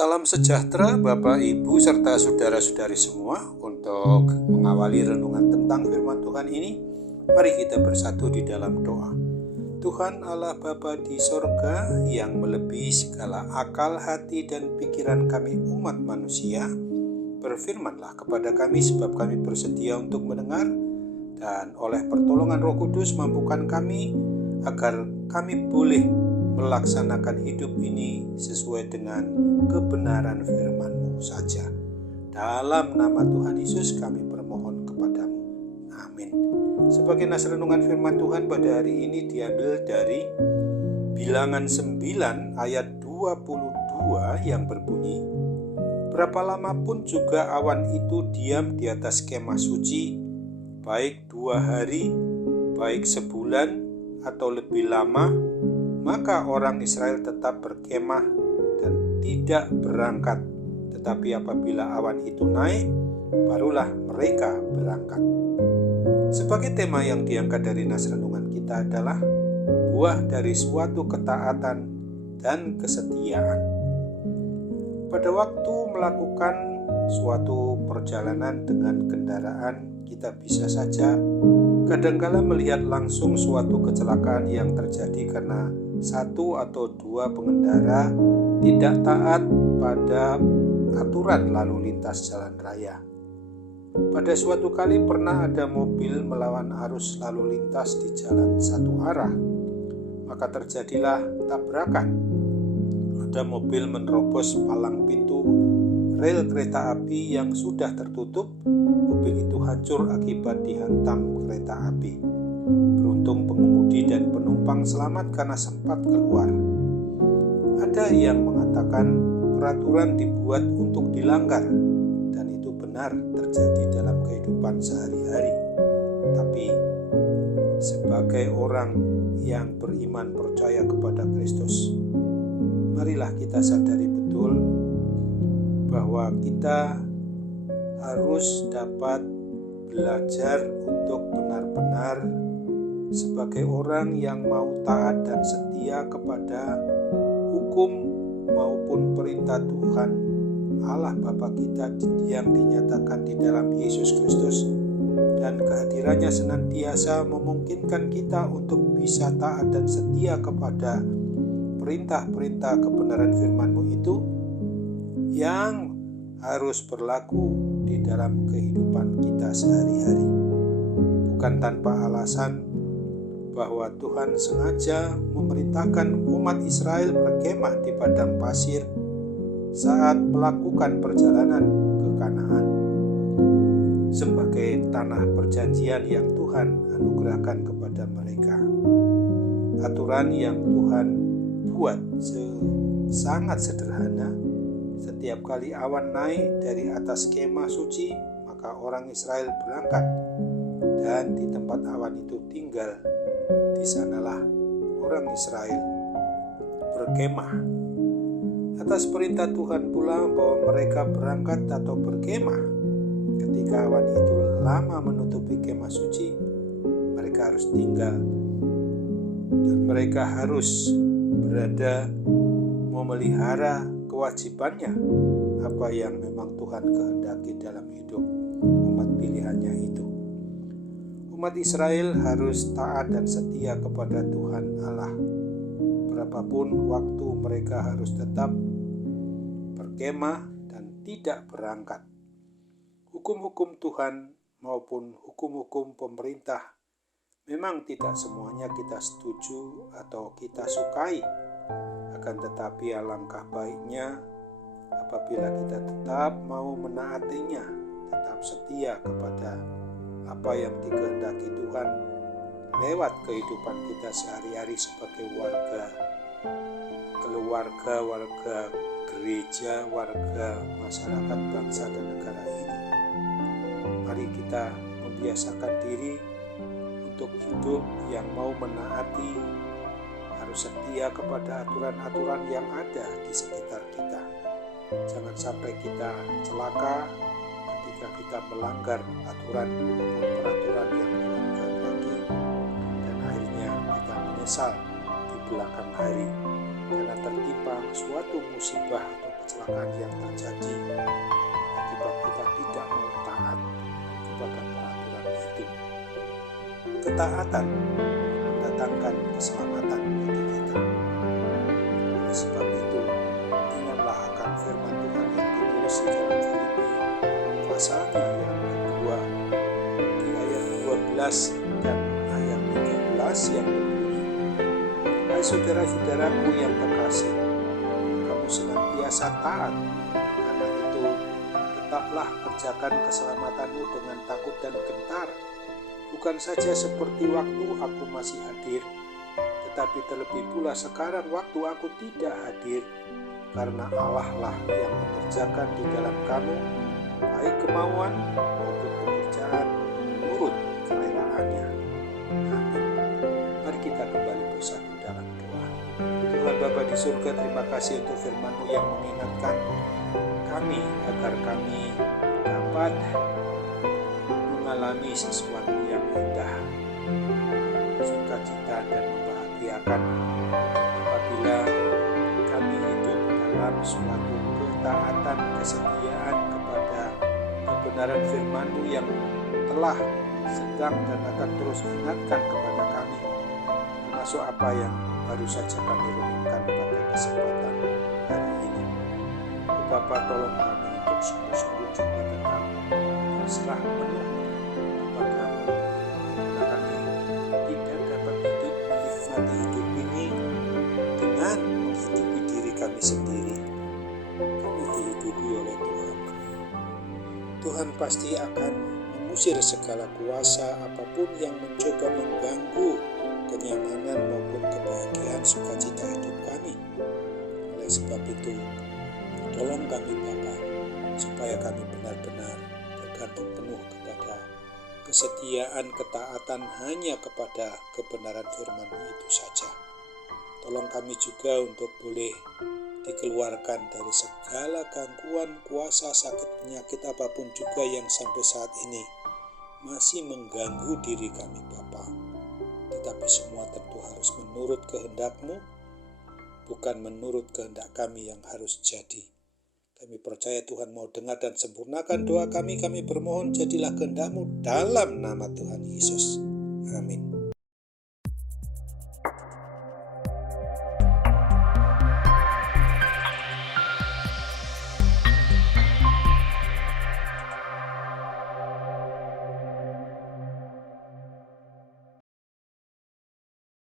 Salam sejahtera Bapak, Ibu, serta saudara-saudari semua. Untuk mengawali renungan tentang firman Tuhan ini, mari kita bersatu di dalam doa. Tuhan Allah Bapa di sorga yang melebihi segala akal, hati, dan pikiran kami umat manusia, berfirmanlah kepada kami sebab kami bersedia untuk mendengar, dan oleh pertolongan Roh Kudus mampukan kami agar kami boleh melaksanakan hidup ini sesuai dengan kebenaran firman-Mu saja. Dalam nama Tuhan Yesus kami bermohon kepadamu. Amin. Sebagai nas renungan firman Tuhan pada hari ini diambil dari Bilangan 9 ayat 22 yang berbunyi, berapa lama pun juga awan itu diam di atas kemah suci, baik 2 hari, baik sebulan atau lebih lama, maka orang Israel tetap berkemah dan tidak berangkat. Tetapi apabila awan itu naik, barulah mereka berangkat. Sebagai tema yang diangkat dari nas renungan kita adalah buah dari suatu ketaatan dan kesetiaan. Pada waktu melakukan suatu perjalanan dengan kendaraan, kita bisa saja kadangkala melihat langsung suatu kecelakaan yang terjadi karena satu atau dua pengendara tidak taat pada aturan lalu lintas jalan raya. Pada suatu kali pernah ada mobil melawan arus lalu lintas di jalan satu arah, maka terjadilah tabrakan. Ada mobil menerobos palang pintu rel kereta api yang sudah tertutup. Mobil itu hancur akibat dihantam kereta api. Beruntung pengemudi dan penumpang selamat karena sempat keluar. Ada yang mengatakan peraturan dibuat untuk dilanggar, dan itu benar terjadi dalam kehidupan sehari-hari. Tapi sebagai orang yang beriman percaya kepada Kristus, marilah kita sadari betul bahwa kita harus dapat belajar untuk benar-benar sebagai orang yang mau taat dan setia kepada hukum maupun perintah Tuhan Allah Bapa kita yang dinyatakan di dalam Yesus Kristus, dan kehadirannya senantiasa memungkinkan kita untuk bisa taat dan setia kepada perintah-perintah kebenaran firman-Mu itu yang harus berlaku di dalam kehidupan kita sehari-hari. Bukan tanpa alasan bahwa Tuhan sengaja memerintahkan umat Israel berkemah di padang pasir saat melakukan perjalanan ke Kanaan sebagai tanah perjanjian yang Tuhan anugerahkan kepada mereka. Aturan yang Tuhan buat sangat sederhana. Setiap kali awan naik dari atas kemah suci, maka orang Israel berangkat, dan di tempat awan itu tinggal. Di sanalah orang Israel berkemah. Atas perintah Tuhan pula bahwa mereka berangkat atau berkemah. Ketika awan itu lama menutupi kemah suci, mereka harus tinggal, dan mereka harus berada memelihara kewajibannya, apa yang memang Tuhan kehendaki dalam hidup umat pilihannya itu. Umat Israel harus taat dan setia kepada Tuhan Allah. Berapapun waktu mereka harus tetap berkemah dan tidak berangkat. Hukum-hukum Tuhan maupun hukum-hukum pemerintah memang tidak semuanya kita setuju atau kita sukai. Akan tetapi alangkah baiknya apabila kita tetap mau menaatinya, tetap setia kepada apa yang dikehendaki Tuhan lewat kehidupan kita sehari-hari sebagai warga gereja, warga masyarakat bangsa dan negara ini. Mari kita membiasakan diri untuk hidup yang mau menaati, harus setia kepada aturan-aturan yang ada di sekitar kita. Jangan sampai kita celaka ketika kita melanggar aturan maupun peraturan yang Tuhan kehendaki, dan akhirnya kita menyesal di belakang hari karena tertimpa suatu musibah atau kecelakaan kecelakaan yang terjadi akibat kita tidak mau taat kepada peraturan itu. Ketaatan mendatangkan keselamatan bagi kita. Oleh sebab itu, ingatlah akan firman Tuhan yang ditulis di dalam Filipi pasalnya yang kedua di ayat 12 dan ayat 13 yang berbunyi, hai saudara-saudaraku yang terkasih, kamu senantiasa taat, karena itu tetaplah kerjakan keselamatanmu dengan takut dan gentar, bukan saja seperti waktu aku masih hadir, tetapi terlebih pula sekarang waktu aku tidak hadir, karena Allah lah yang mengerjakan di dalam kamu baik kemauan maupun pekerjaan menurut kerelaannya. Amin. Mari kita kembali bersatu dalam doa. Tuhan Bapa di surga, terima kasih untuk firman-Mu yang mengingatkan kami agar kami dapat mengalami sesuatu yang indah, sukacita dan membahagiakan apabila kami hidup dalam suatu ketaatan, kesetiaan kepada kebenaran firman-Mu yang telah, sedang dan akan terus ingatkan kepada kami, termasuk apa yang baru saja kami renungkan pada kesempatan hari ini. Bapa, tolong kami untuk sungguh-sungguh juga tetap berserah penuh kepada-Mu, karena kami tidak dapat hidup menikmati hidup ini dengan menghidupi diri kami sendiri. Kami dihidupi oleh Tuhan. Tuhan pasti akan mengusir segala kuasa apapun yang mencoba mengganggu kenyamanan maupun kebahagiaan sukacita hidup kami. Oleh sebab itu, tolong kami Bapa, supaya kami benar-benar bergantung penuh kepada kesetiaan, ketaatan hanya kepada kebenaran firman-Mu itu saja. Tolong kami juga untuk boleh dikeluarkan dari segala gangguan, kuasa, sakit, penyakit apapun juga yang sampai saat ini masih mengganggu diri kami Bapa. Tetapi semua tentu harus menurut kehendak-Mu, bukan menurut kehendak kami yang harus jadi. Kami percaya Tuhan mau dengar dan sempurnakan doa kami. Kami bermohon jadilah kehendak-Mu dalam nama Tuhan Yesus. Amin.